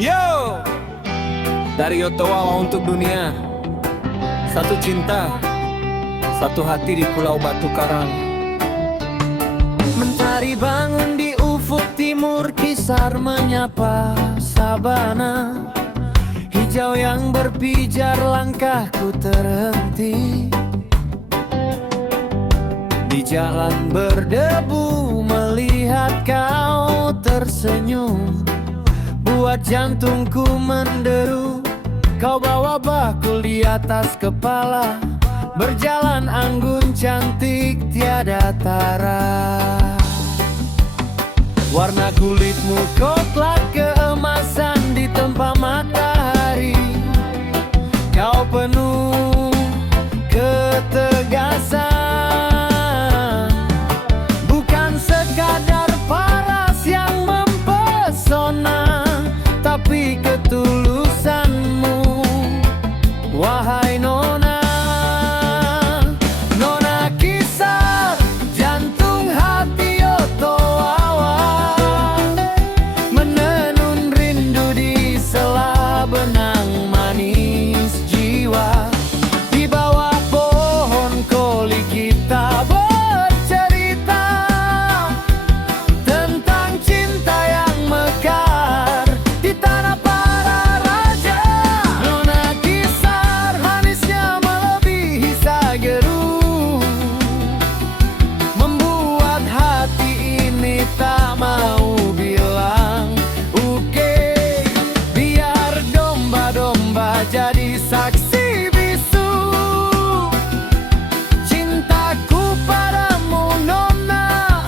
Yo, dari Ottawa untuk dunia. Satu cinta, satu hati di Pulau Batu Karang. Mentari bangun di ufuk timur, kisar menyapa sabana. Hijau yang berpijar, langkahku terhenti. Di jalan berdebu melihat kau tersenyum, buat jantungku menderu. Kau bawa bakul di atas kepala, berjalan anggun cantik tiada tara. Warna kulitmu koklat keemasan di tempa matahari. Kau penuh ketegasan, bukan sekadar paras yang mempesona, tapi ketulusanmu, wahai Nona. Nona kisar, jantung hati Ottawa, menenun rindu di sela benang manis jiwa. Di bawah pohon koli kita bercerita tentang cinta yang mekar di tanah para raja. Nona kisar, manisnya melebihi sageru, membuat hati ini tak mau bilang oke. Biar domba-domba jadi saksi bisu cintaku padamu Nona,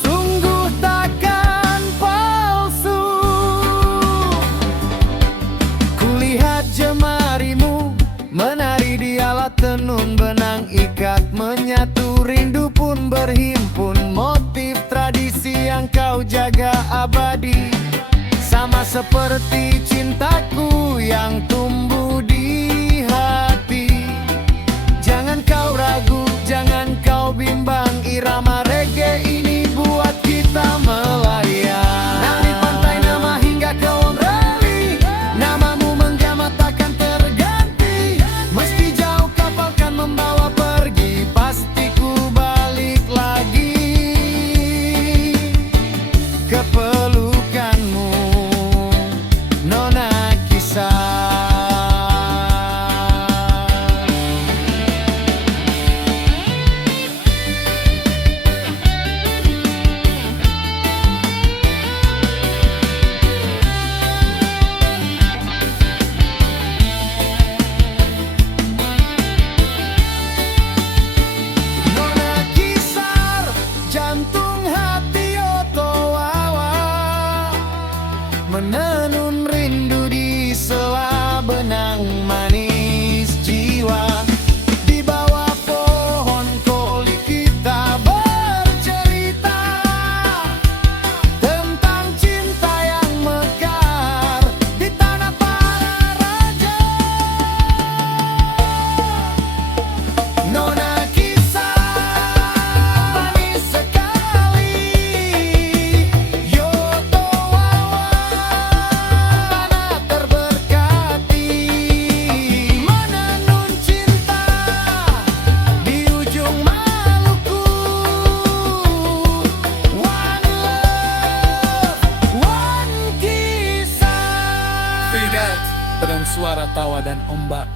sungguh takkan palsu. Kulihat jemarimu menari di alat tenun benang ikat menyatu, rindu pun berhimpun, motif tradisi yang kau jaga abadi. Sama seperti cintaku yang tumbuh di hati. Jangan kau ragu, jangan kau bimbang, irama reggae ini buat kita melayang. Dari pantai nama hingga ke Wongrali, namamu menggama takkan terganti. Meski jauh kapal kan membawa pergi, pasti ku balik lagi ke pelukanmu, Nona kisar. Nona kisar, jantung hati Ottawa, menenun rindu di sela benang manis jiwa. Di bawah pohon koli kita bercerita tentang cinta yang mekar di tanah para raja. Nona kisar, manis sekali, Ottawa, tanah terberkati, menenun cinta di ujung Maluku. One love, one kisah. Fidat dengan suara tawa dan ombak.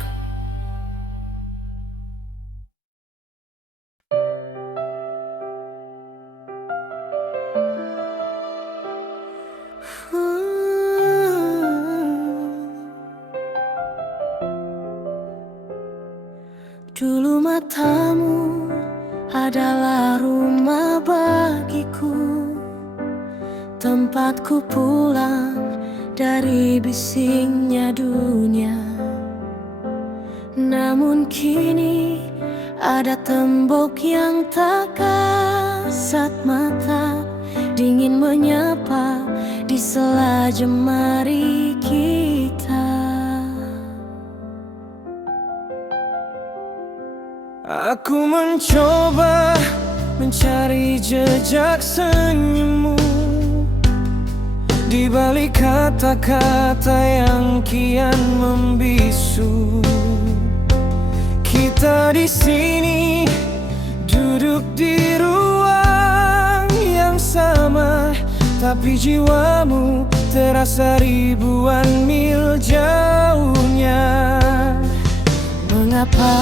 Dulu matamu adalah rumah bagiku, tempatku pulang dari bisingnya dunia. Namun kini ada tembok yang tak kasat mata, dingin menyapa di sela jemari kita. Aku mencoba mencari jejak senyummu Di balik kata-kata yang kian membisu, kita di sini duduk di ruang yang sama, tapi jiwamu terasa ribuan mil jauhnya. Mengapa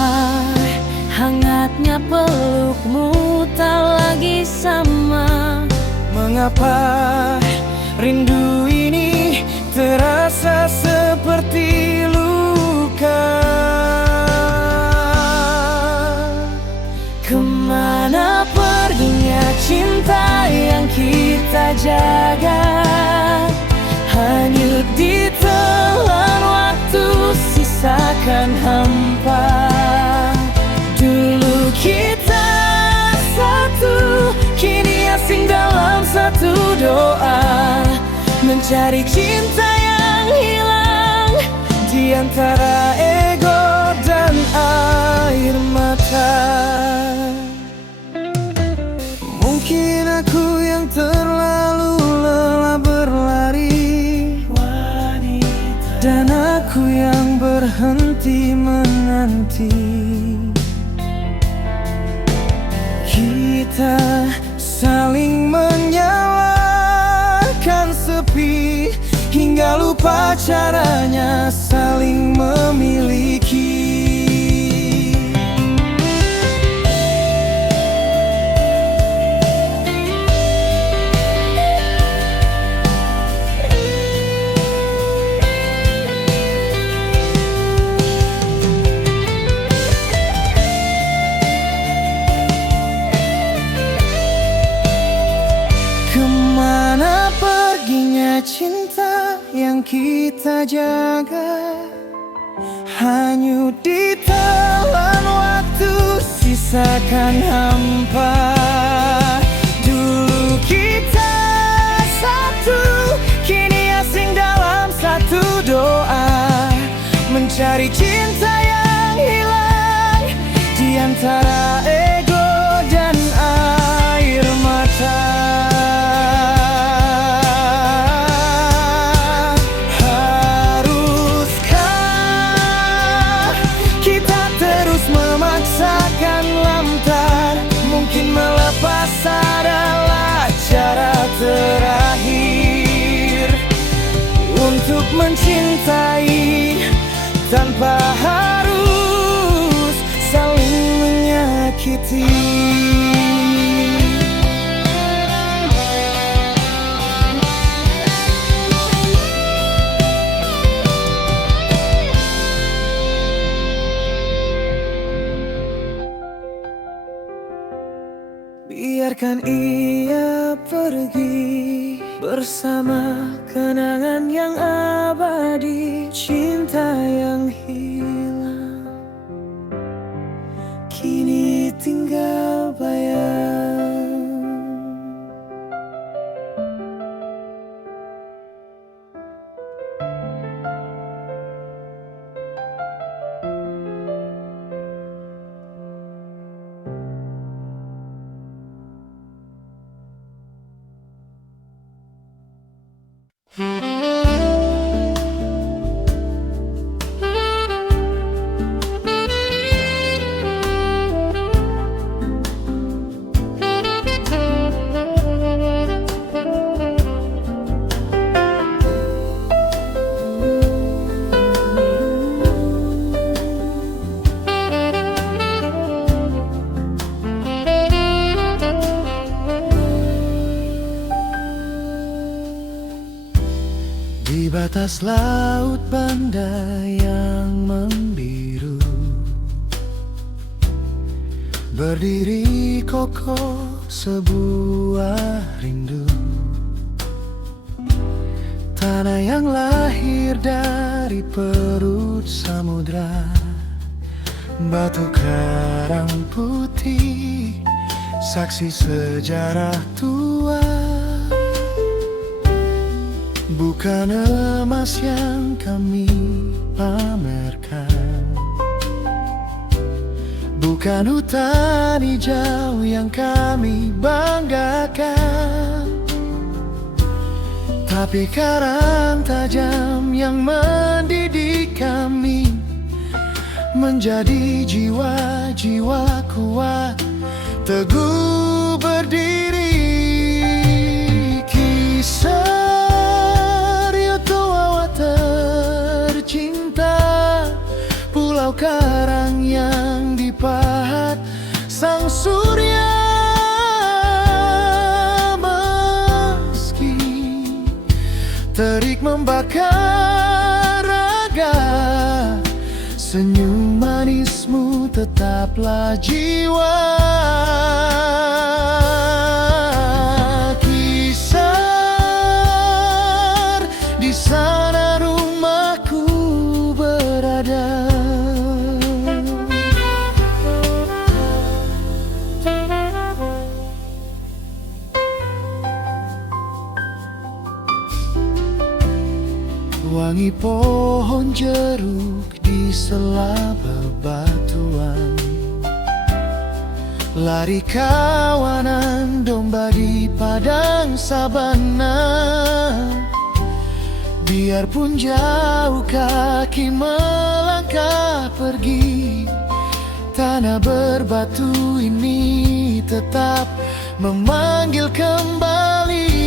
hangatnya pelukmu tak lagi sama? Mengapa rindu ini terasa seperti luka? Kemana perginya cinta yang kita jaga? Hanyut di telan waktu, sisakan hampa. Dulu kita satu, kini asing dalam satu doa, mencari cinta yang hilang di antara ego dan air mata. Mungkin aku yang terlalu lelah berlari, dan aku yang berhenti menanti. Kita saling menyalahkan sepi, hingga lupa caranya saling memiliki. Kemana perginya cinta yang kita jaga? Hanyut di telan waktu, sisakan hampa. Dulu kita satu, kini asing dalam satu doa, mencari cinta yang hilang di antara ego dan air mata. Melepas adalah cara terakhir untuk mencintai tanpa harus saling menyakiti. Biarkan ia pergi bersama kenangan yang abadi, cinta yang hilang kini tinggal bayang. Di batas laut Banda yang membiru, berdiri kokoh sebuah rindu. Tanah yang lahir dari perut samudra, batu karang putih, saksi sejarah tua. Bukan emas yang kami pamerkan, bukan hutan hijau yang kami banggakan, Api karang tajam yang mendidik kami menjadi jiwa-jiwa kuat, teguh berdiri. Kisah Rio Toawa tercinta, pulau karang yang dipahat sang surya. Meski terik membakar raga, senyum manismu tetaplah jiwa. Kisar, di sana rumahku berada. Wangi pohon jeruk di sela bebatuan, lari kawanan domba di padang sabana. Biarpun jauh kaki melangkah pergi, tanah berbatu ini tetap memanggil kembali.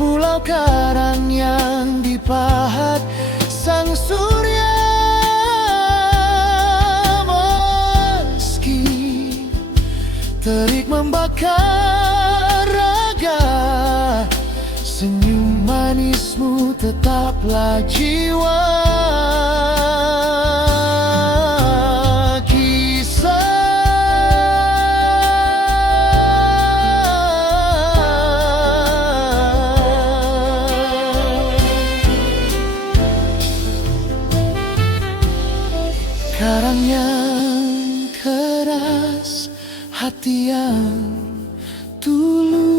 Pulau karang yang dipahat sang surya. Meski terik membakar raga, senyum manismu tetaplah jiwa. Karang yang keras, hati yang tulus.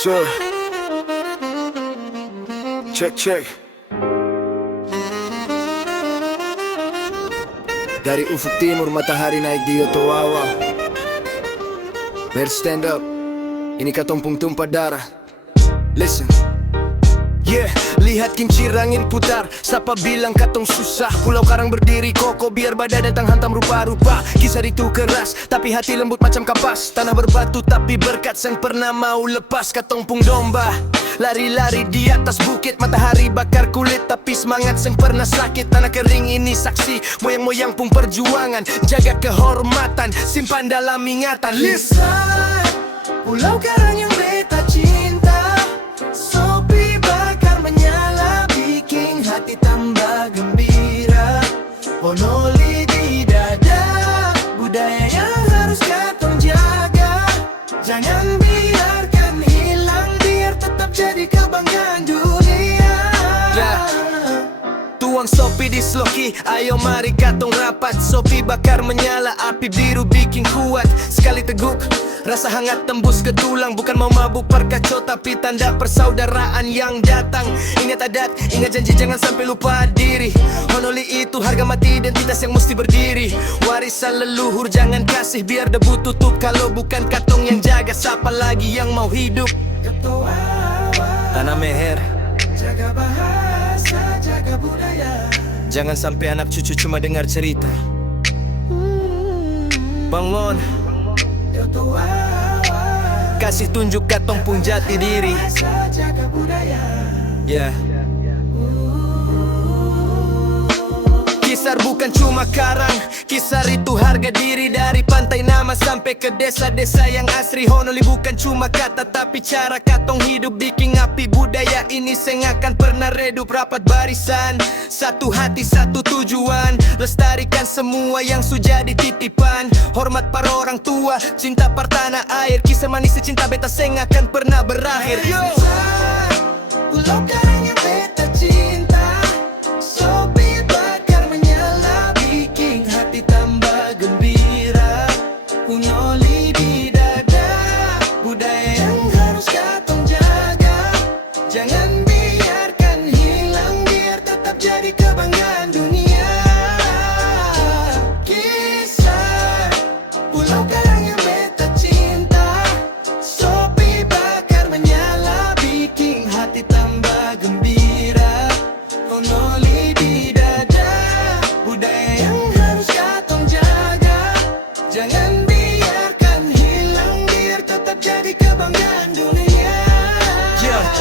Sure. Check. Dari ufuk timur matahari naik di Yotowawa. Bear stand up, ini katompung tumpah darah. Listen. Yeah, lihat kincir angin putar, siapa bilang katong susah. Pulau karang berdiri kokoh, biar badai datang hantam rupa-rupa. Kisah itu keras, tapi hati lembut macam kapas. Tanah berbatu tapi berkat sang pernah mau lepas. Katompung domba, lari-lari di atas bukit. Matahari bakar kulit, tapi semangat sang pernah sakit. Tanah kering ini saksi, moyang-moyang pun perjuangan. Jaga kehormatan, simpan dalam ingatan. Listen, pulau karang yang beta cinta. Sopi bakar menyala, bikin hati tambah gembira. Honoli di dada, budaya yang harus katong jaga. Jangan biarkan hilang, biar tetap jadi kebanggaan dunia. Tuang sopi di sloki, ayo mari katong rapat. Sopi bakar menyala, api biru bikin kuat. Sekali teguk, rasa hangat tembus ke tulang. Bukan mau mabuk perkacau, tapi tanda persaudaraan yang datang. Ingat adat, ingat janji, jangan sampai lupa diri. Honoli itu harga mati, identitas yang mesti berdiri. Warisan leluhur jangan kasih, biar debu tutup. Kalau bukan katong yang jaga, siapa lagi yang mau hidup? Tanah Meher, jaga bahasa, jaga budaya. Jangan sampai anak cucu cuma dengar cerita. Bangun, kasih tunjuk katong pun jati diri. Yeah. Kisar bukan cuma karang, kisar itu harga diri. Dari pantai Nama sampai ke desa-desa yang asri. Honoli bukan cuma kata tapi cara katong hidup. Bikin api budaya ini seng akan pernah redup. Rapat barisan, satu hati satu tujuan. Lestarikan semua yang sudah dititipan. Hormat para orang tua, cinta par tanah air. Kisah manis cinta beta seng akan pernah berakhir. Pulau Karang yang beta cinta, Sopi bakar menyala, bikin hati tambah gembira. Hunoli di dada, budaya yang harus katong jaga. Jangan biarkan hilang, biar tetap jadi kebanggaan dunia. Kisah Pulau Karang yang beta cinta, Sopi bakar menyala, bikin hati tambah gembira. Honoli di dada, budaya yang harus katong jaga. Jangan biarkan hilang, biar tetap jadi kebanggaan dunia. Kisah.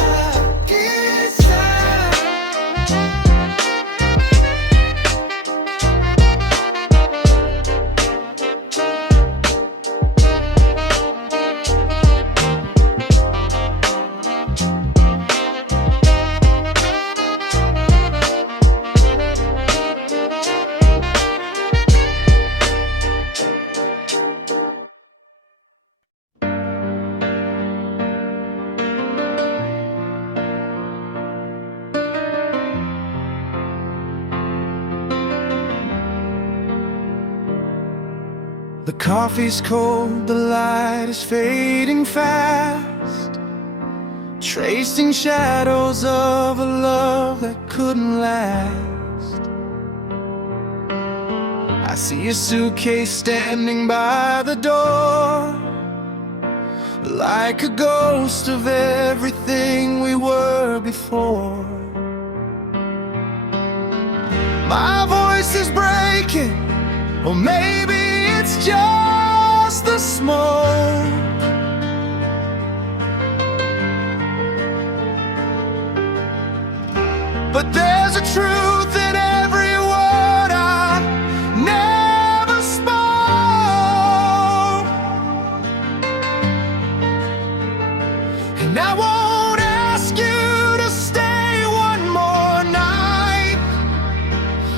The coffee's cold, the light is fading fast, tracing shadows of a love that couldn't last. I see a suitcase standing by the door, like a ghost of everything we were before. My voice is breaking, or maybe it's just the smoke. But there's a truth in every word I never spoke, and I won't ask you to stay one more night.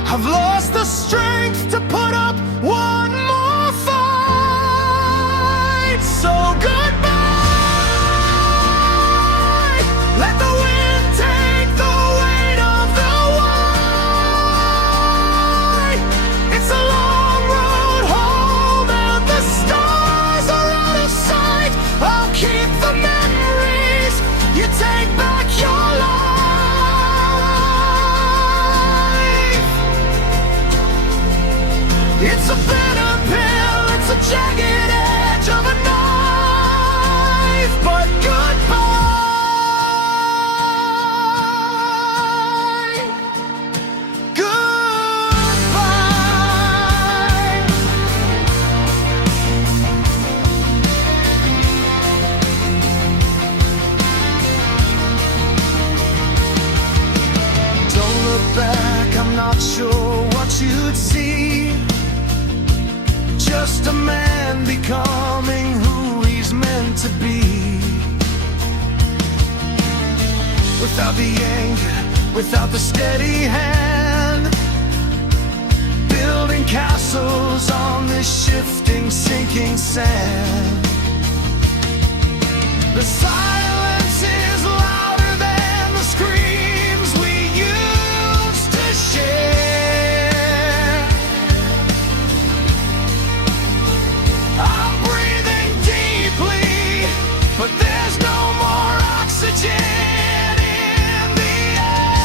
I've lost the strength to put up one more fight. So goodbye. Let the wind take the weight of the white. It's a long road home and the stars are out of sight. I'll keep the memories. You take back your life. It's a bitter pill, it's a jagged edge of a knife, but goodbye. Goodbye. Don't look back, I'm not sure what you'd see. Just a man becoming who he's meant to be. Without the anger, without the steady hand, building castles on this shifting, sinking sand. The silence is louder than the screams we used to share. I'm breathing deeply, but there's no more oxygen in the air.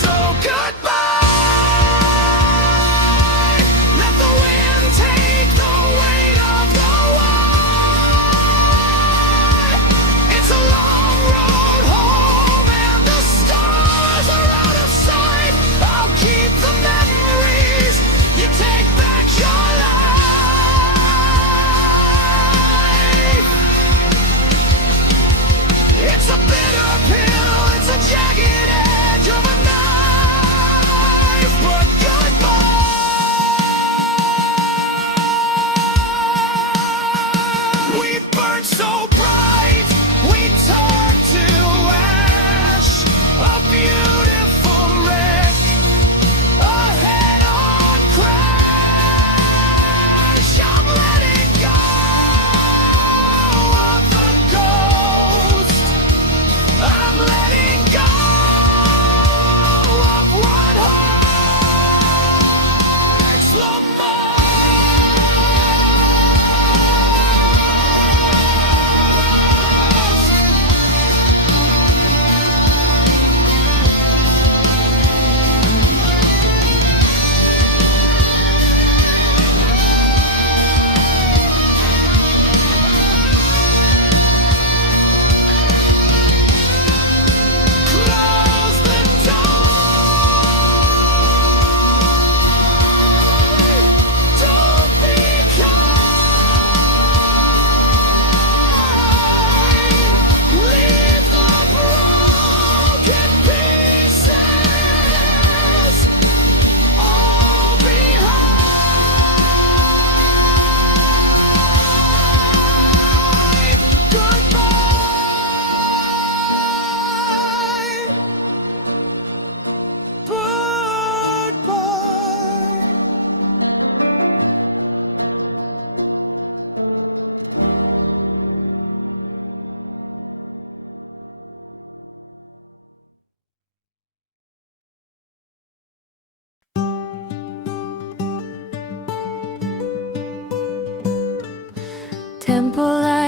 So goodbye. Let the wind take the weight of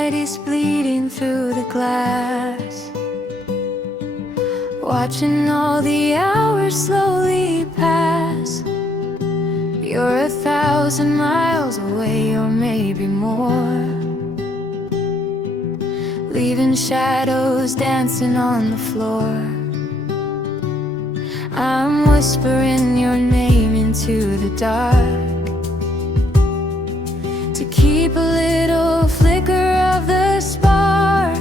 light is bleeding through the glass, watching all the hours slowly pass. You're 1,000 miles away, or maybe more, leaving shadows dancing on the floor. I'm whispering your name into the dark, to keep a little flicker of the spark.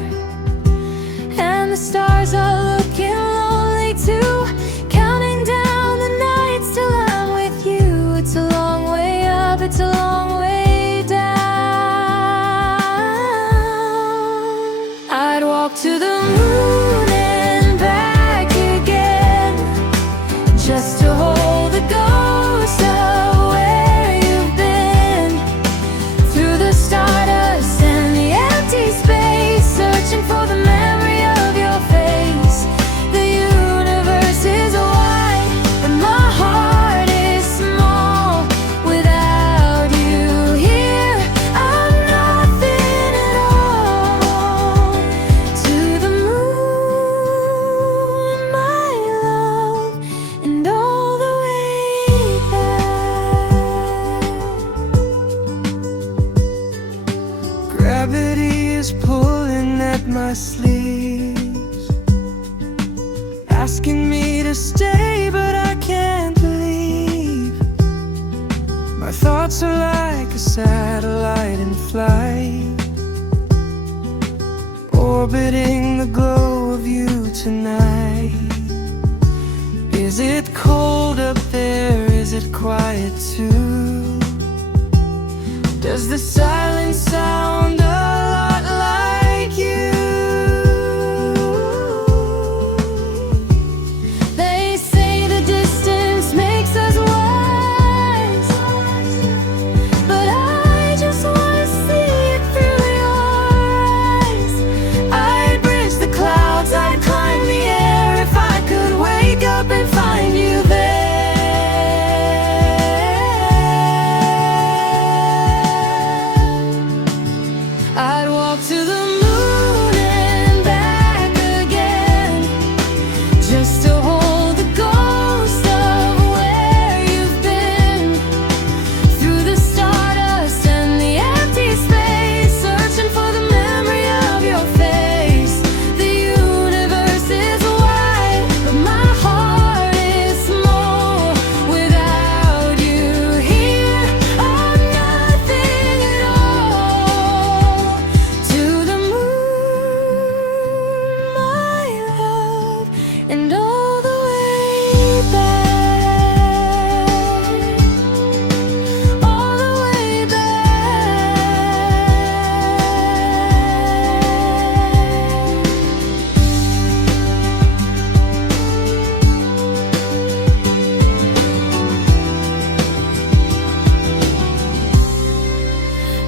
And the stars are looking lonely too, counting down the nights till I'm with you. It's a long way up, it's a long way down. I'd walk to the moon and back again, just to hold the ghost of where you've been. Through the stardust and the empty space, searching for the memory of your face. The universe is wide, but my heart is small. Without you here, I'm nothing at all. To the moon, my love, and all the way back. Gravity is pulling at my sleeves, asking me to stay, but I can't leave. My thoughts are like a satellite in flight, orbiting the glow of you tonight. Is it cold up there? Is it quiet too? Does the silence sound a lot like you? They say the distance makes us wise, but I just wanna see it through your eyes. I'd bridge the clouds, I'd climb the air, if I could wake up and find you there. I'd walk to the moon and back again, just to hold the ghost of where you've been. Through the stardust and the empty space, searching for the memory of your face. The universe is wide, but my heart is small. Without you here, I'm nothing at all. To the moon, my love, and all the way back. All the way back.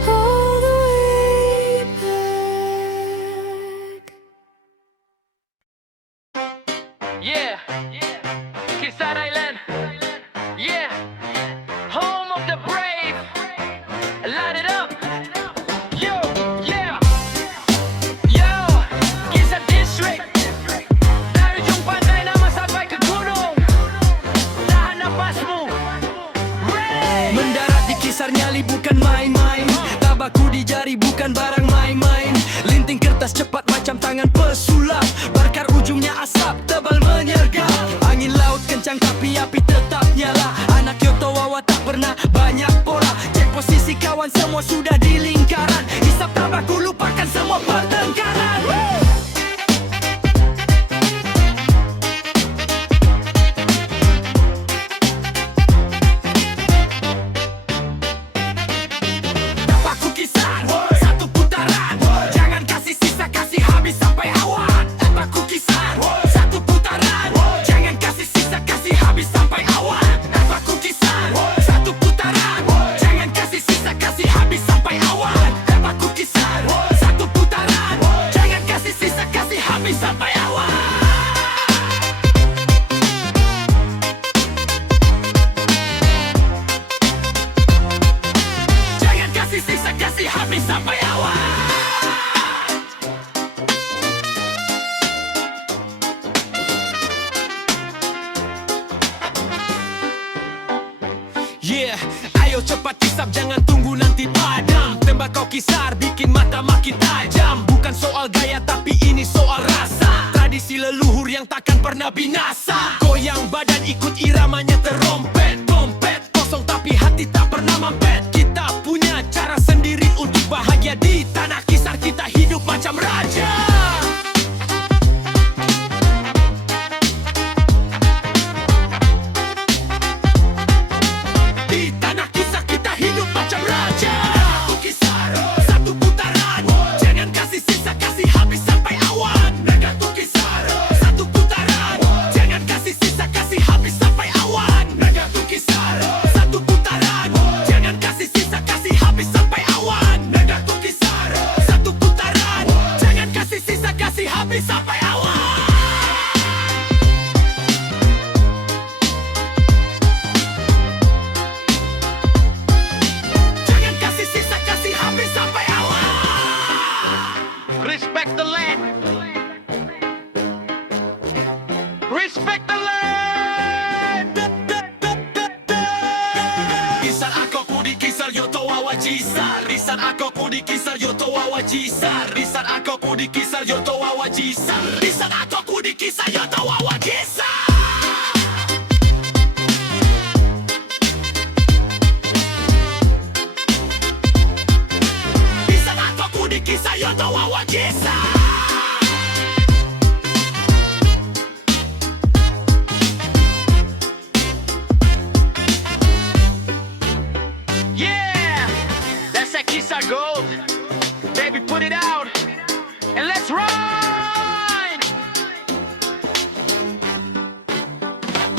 All the way back. Yeah, Kisar Island. Yeah, home of the brave. Light it up. Yo, yeah. Yo, Kisar District. Dari ujung pantai nama sampai ke gunung. Tahan napasmu. Ready. Mendarat di Kisar Nyali bukan main-main, tabaku di jari bukan barang main-main. Linting kertas cepat macam tangan pesulap, bakar ujungnya asap tebal menyergap. semakin tajam. Bukan soal gaya tapi ini soal rasa. Tradisi leluhur yang takkan pernah binasa. Goyang badan ikut iramanya terompet. Dompet kosong tapi hati tak pernah mampet. Kita punya cara sendiri untuk bahagia di tanah kisar. Kita hidup macam raja. Di tanah kisar kita hidup macam raja. Satu kisar, satu putaran. Jangan kasih sisa, kasih habis sampai awan. Negatu kisar, satu putaran. Jangan kasih sisa, kasih habis sampai awan. Negatu kisar, satu putaran. Jangan kasih sisa, kasih habis sampai awan. Negatu kisar, satu putaran. Jangan kasih sisa, kasih habis sampai awan. Jangan kasih sisa, kasih habis sampai awan. Respect the land. Respect the land. Kisar ako kudi kisar yoto wawa jisar. Risar ako kudi kisar yoto wawa jisar. Risar ako kudi kisar yoto wawa jisar. Risar ako kudi kisar yoto wawa jisar. Risar ako kudi kisar yoto wawa jisar. Yeah, that's that Kisar Gold. Baby, put it out and let's ride.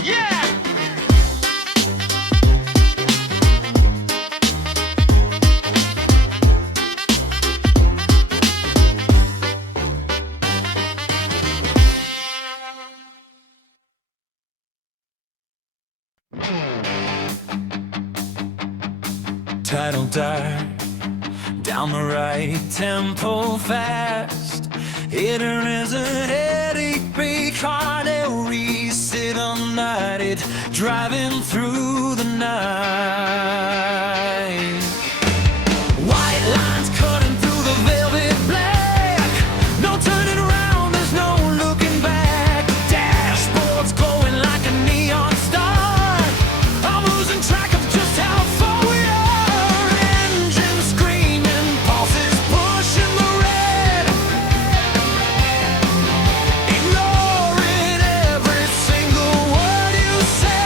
Yeah. Tidal dark, down the right tempo fast. It is a headache, big heart, every sit united, driving through the night. White lines cutting through the velvet black. No turning around, there's no looking back. Dashboard's glowing like a neon star. I'm losing track of just how far we are. Engines screaming, pulses pushing the red. Ignoring every single word you said.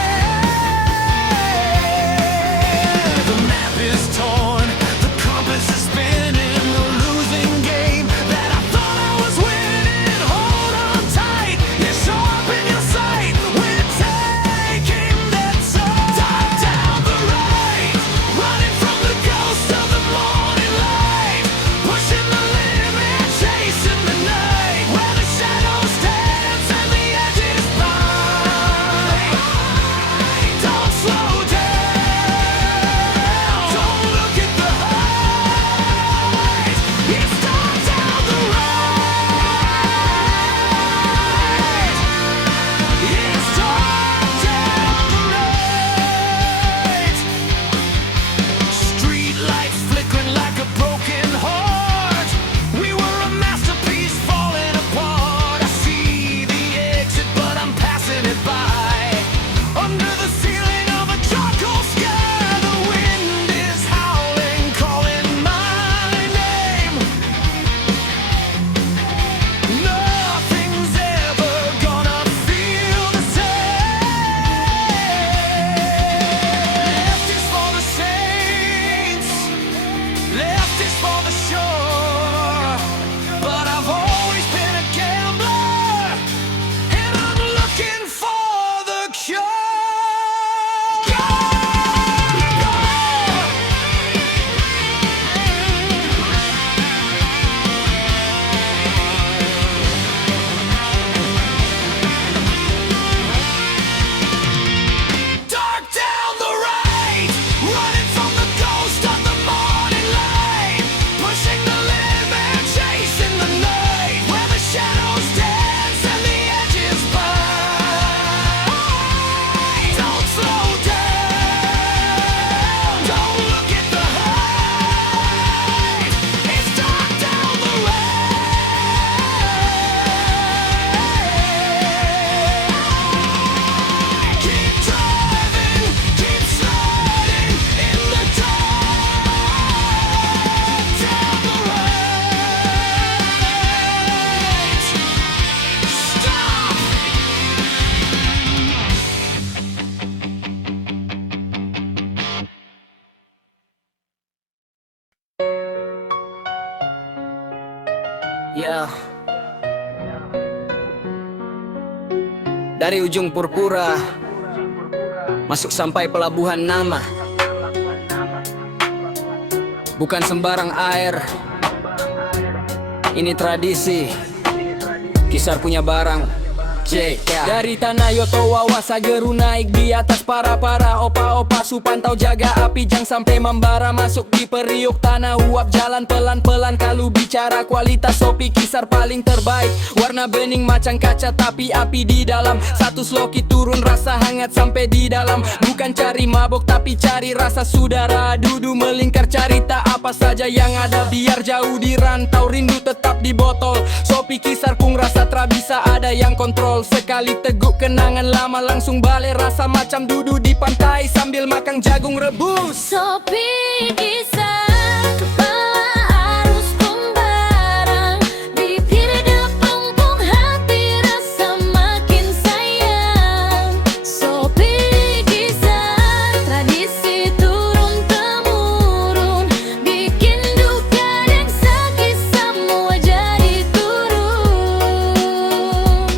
Ya. Dari ujung Purpura masuk sampai pelabuhan Nama. Bukan sembarang air. Ini tradisi. Kisar punya barang. Dari tanah Yotowawa Sageru naik di atas para-para opa-opa supantau jaga api jangan sampai membara. Masuk di periuk tanah uap jalan pelan-pelan. Kalau bicara kualitas Sopi Kisar paling terbaik. Warna bening macam kaca tapi api di dalam. Satu sloki turun rasa hangat sampai di dalam. Bukan cari mabok tapi cari rasa saudara. Dudu melingkar cerita apa saja yang ada. Biar jauh di rantau rindu tetap di botol. Sopi Kisar pun rasa tak bisa ada yang kontrol. Sekali teguk kenangan lama langsung balik. Rasa macam duduk di pantai sambil makan jagung rebus. Sopi Kisar kepala arus pembarang. Bibir dapung pung hati rasa makin sayang. Sopi Kisar tradisi turun temurun. Bikin duka dan sakit semua jadi turun.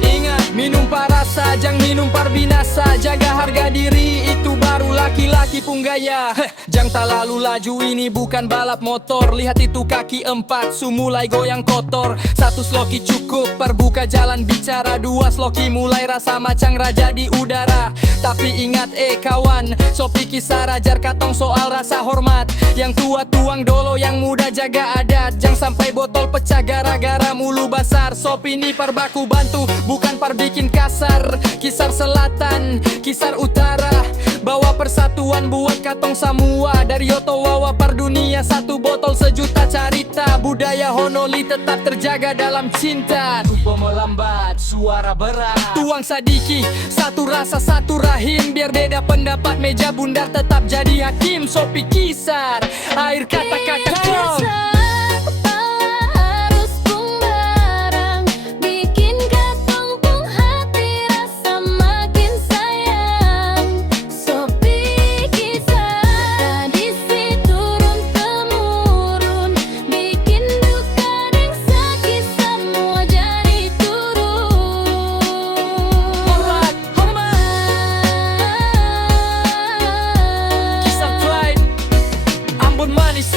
Ingat, minum parasa, jangan minum parbinasa. Jaga harga diri, itu baru laki-laki pun gaya. Jangan tak lalu laju, ini bukan balap motor. Lihat itu kaki empat, su mulai goyang kotor. Satu sloki cukup, perbuka jalan bicara. Dua sloki mulai rasa macam raja di udara. Tapi ingat kawan, Sopi Kisar ajar katong soal rasa hormat. Yang tua tuang dolo, yang muda jaga adat. Jangan sampai botol pecah gara-gara mulu basar. Sopi ini parbaku bantu, bukan par bikin kasar. Kisar selatan, Kisar utara, bawa persatuan buat katong semua. Dari Yotowawa par dunia, satu botol sejuta carita. Budaya Honoli tetap terjaga dalam cinta. Tupo melambat, suara berat. Tuang sadiki, satu rasa satu rahim. Biar beda pendapat, meja bundar tetap jadi hakim. Sopi Kisar, air kata-kata kau. Kisar kepala arus pembarang. Bikin katong pung hati rasa makin sayang. Sopi Kisar tradisi turun temurun. Bikin duka dan sakit semua jadi turun. Hormat, hormat. Kisar Pride, Ambon manis